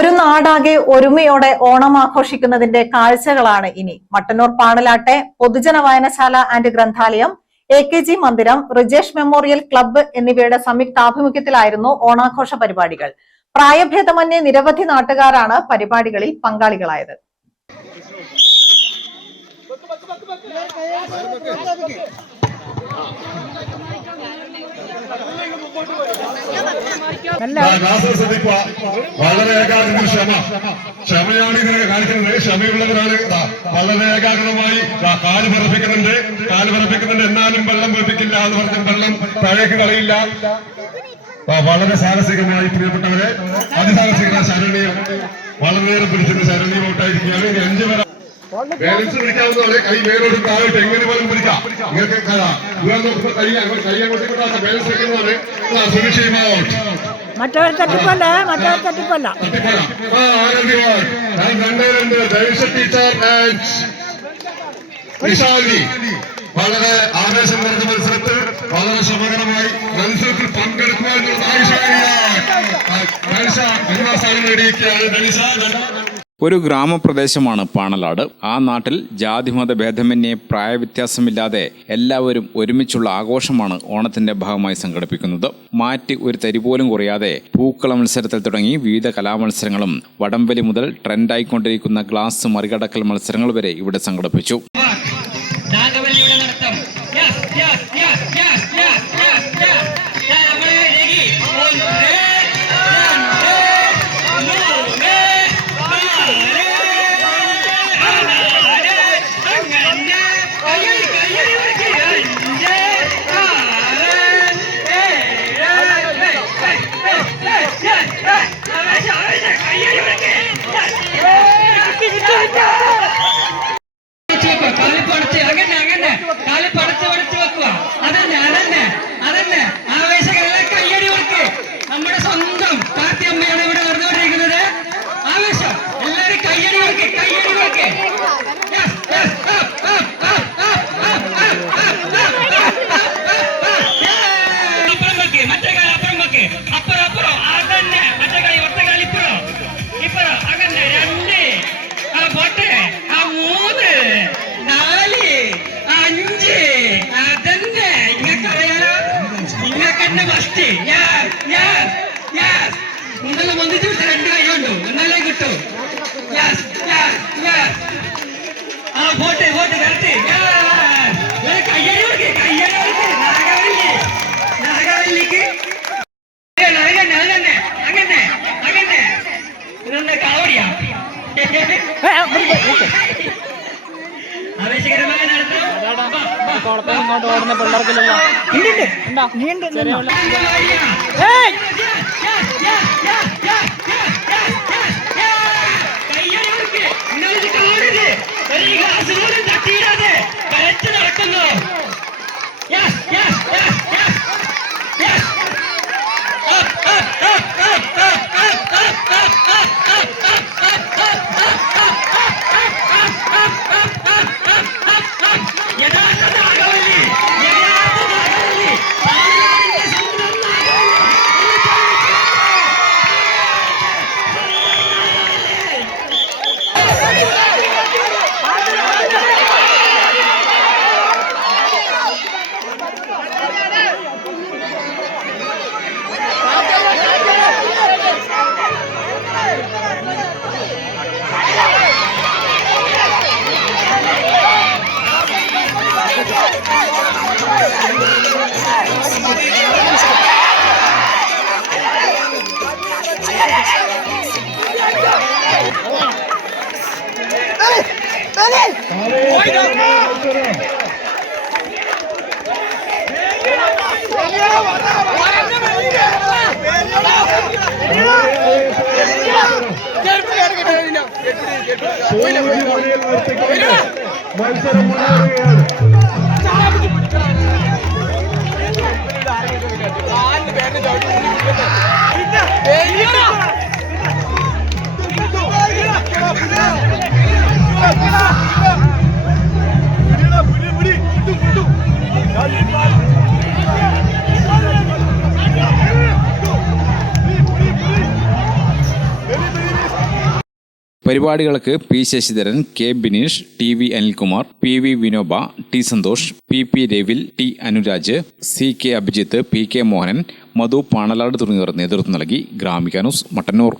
ഒരു നാടാകെ ഒരുമയോടെ ഓണം ആഘോഷിക്കുന്നതിന്റെ കാഴ്ചകളാണ് ഇനി. മട്ടന്നൂർ പാണലാട്ടെ പൊതുജന വായനശാല ആൻഡ് ഗ്രന്ഥാലയം, AKG മന്ദിരം, റിജേഷ് മെമ്മോറിയൽ ക്ലബ്ബ് എന്നിവയുടെ സംയുക്താഭിമുഖ്യത്തിലായിരുന്നു ഓണാഘോഷ പരിപാടികൾ. പ്രായഭേദമന്യേ നിരവധി നാട്ടുകാരാണ് പരിപാടികളിൽ പങ്കാളികളായത്. വളരെ ഏകാഗ്രത ക്ഷമയാണ് ഇതിനെ കാണിക്കുന്നത്. ക്ഷമയുള്ളവരാണ്. വളരെ ഏകാഗ്രതമായി കാല് പറപ്പിക്കുന്നുണ്ട്. എന്നാലും വെള്ളം വെപ്പിക്കില്ല എന്ന് പറഞ്ഞ വെള്ളം താഴേക്ക് കളയില്ല. വളരെ സാഹസികമായി പ്രിയപ്പെട്ടവരെ, അതിസാഹസികമായ ശരണ്യം വളരെ നേരം പിടിച്ചിട്ട് ശരണ്യം ഔട്ടായിരിക്കുകയാണ്. 5 പേരെ ബാലൻസ് പിടിക്കാവുന്നതാണ്. കൈ മേലോട്ട് താഴോട്ട് എങ്ങനെ പോലും പിടിക്കാം. നിങ്ങൾക്ക് നോക്കുമ്പോൾ കൈ അങ്ങോട്ടേക്ക് ബാലൻസ് വെക്കുന്നതാണ്. മറ്റവർ തട്ടിപ്പല്ല. വളരെ ആവേശം നിറഞ്ഞ മത്സരത്തിൽ വളരെ ശ്രമകരമായി മത്സരത്തിൽ പങ്കെടുക്കുവാനുള്ള ഒരു ഗ്രാമപ്രദേശമാണ് പാണലാട്. ആ നാട്ടിൽ ജാതിമത ഭേദമന്യേ പ്രായവ്യത്യാസമില്ലാതെ എല്ലാവരും ഒരുമിച്ചുള്ള ആഘോഷമാണ് ഓണത്തിന്റെ ഭാഗമായി സംഘടിപ്പിക്കുന്നത്. മാറ്റി ഒരു തരി പോലും കുറയാതെ പൂക്കള മത്സരത്തിൽ തുടങ്ങി വിവിധ കലാമത്സരങ്ങളും വടംവലി മുതൽ ട്രെൻഡായിക്കൊണ്ടിരിക്കുന്ന ഗ്ലാസ് മറികടക്കൽ മത്സരങ്ങൾ വരെ ഇവിടെ സംഘടിപ്പിച്ചു. നമ്മുടെ സ്വന്തം പാർട്ടി അമ്മയാണ് ഇവിടെ നടന്നുകൊണ്ടിരിക്കുന്നത്. ആവേശം എല്ലാവരും കയ്യടി കൊടുക്ക്. മറ്റേ കാലം അപ്പുറം വെക്ക്. അപ്പുറം അതന്നെ. മറ്റേ കളി ഒറ്റ കളി ഇപ്പുറം അങ്ങനെ 2 പോട്ടെ 3 4 5 അതന്നെ. ഇങ്ങക്കറിയാലോ, ഇങ്ങക്കന്നെ ഫസ്റ്റ്. ഒന്നെല്ലാം വന്നിട്ട് 2 കൈ കൊണ്ടു ഒന്നല്ലേ കിട്ടൂ. പോട്ടെ കറക്റ്റ്. കയ്യടി കൊടുക്ക്. നാഗവല്ലിക്ക് അങ്ങനെ ഇതൊന്ന് കളവടിയാ. ആവേശകരമായ നടത്തം. ഓടുന്ന പിള്ളേർക്കില്ലല്ലോ. തട്ടിയിടാതെ കരച്ച് നടക്കുന്നു. മത്സരം മുന്നേറുകയാണ്. പരിപാടികൾക്ക് P Sasidharan, K Bineesh, T V Anilkumar, P V Vinoba, T Santhosh, P P Ravil, T Anuraj, C K Abhijith, P K Mohanan, Madhu Panalad തുടങ്ങിയവർ നേതൃത്വം നൽകി. ഗ്രാമിക ന്യൂസ്, മട്ടന്നൂർ.